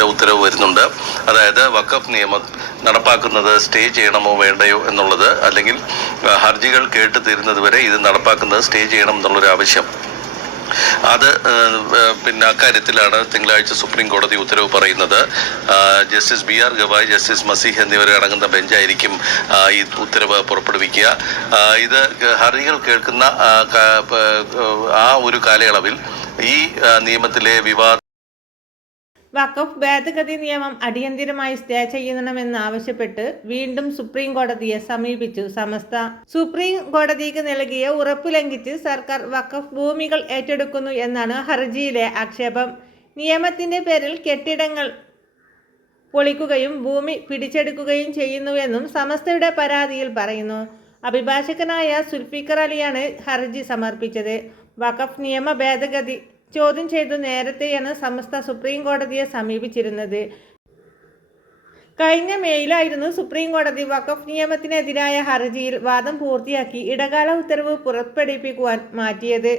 ഉത്തരവ് വരുന്നുണ്ട്. അതായത് വഖഫ് നിയമം നടപ്പാക്കുന്നത് സ്റ്റേ ചെയ്യണമോ വേണ്ടയോ എന്നുള്ളത് അല്ലെങ്കിൽ ഹർജികൾ കേട്ട് തീരുന്നത് വരെ ഇത് നടപ്പാക്കുന്നത് സ്റ്റേ ചെയ്യണം എന്നുള്ളൊരു ആവശ്യം. അത് പിന്നെ അക്കാര്യത്തിലാണ് തിങ്കളാഴ്ച സുപ്രീം കോടതി ഉത്തരവ് പറയുന്നത്. Justice B R Gavai justice Masih എന്നിവരടങ്ങുന്ന ബെഞ്ചായിരിക്കും ഈ ഉത്തരവ് പുറപ്പെടുവിക്കുക. ഇത് ഹർജികൾ കേൾക്കുന്ന ആ ഒരു കാലയളവിൽ ഈ നിയമത്തിലെ വിവാദ വഖഫ് ഭേദഗതി നിയമം അടിയന്തിരമായി സ്റ്റേ ചെയ്യണമെന്നാവശ്യപ്പെട്ട് വീണ്ടും സുപ്രീം കോടതിയെ സമീപിച്ചു സമസ്ത. സുപ്രീം കോടതിക്ക് നൽകിയ ഉറപ്പ് ലംഘിച്ച് സർക്കാർ വഖഫ് ഭൂമികൾ ഏറ്റെടുക്കുന്നു എന്നാണ് ഹർജിയിലെ ആക്ഷേപം. നിയമത്തിന്റെ പേരിൽ കെട്ടിടങ്ങൾ പൊളിക്കുകയും ഭൂമി പിടിച്ചെടുക്കുകയും ചെയ്യുന്നുവെന്നും സമസ്തയുടെ പരാതിയിൽ പറയുന്നു. അഭിഭാഷകനായ സുൽഫിക്കർ അലിയാണ് ഹർജി സമർപ്പിച്ചത്. വഖഫ് നിയമ ഭേദഗതി ചോദ്യം ചെയ്തു നേരത്തെയാണ് സമസ്ത സുപ്രീം കോടതിയെ സമീപിച്ചിരുന്നത്. കഴിഞ്ഞ മേയിലായിരുന്നു സുപ്രീം കോടതി വഖഫ് നിയമത്തിനെതിരായ ഹർജിയിൽ വാദം പൂർത്തിയാക്കി ഇടകാല ഉത്തരവ് പുറപ്പെടുവിപ്പിക്കുവാൻ മാറ്റിയത്.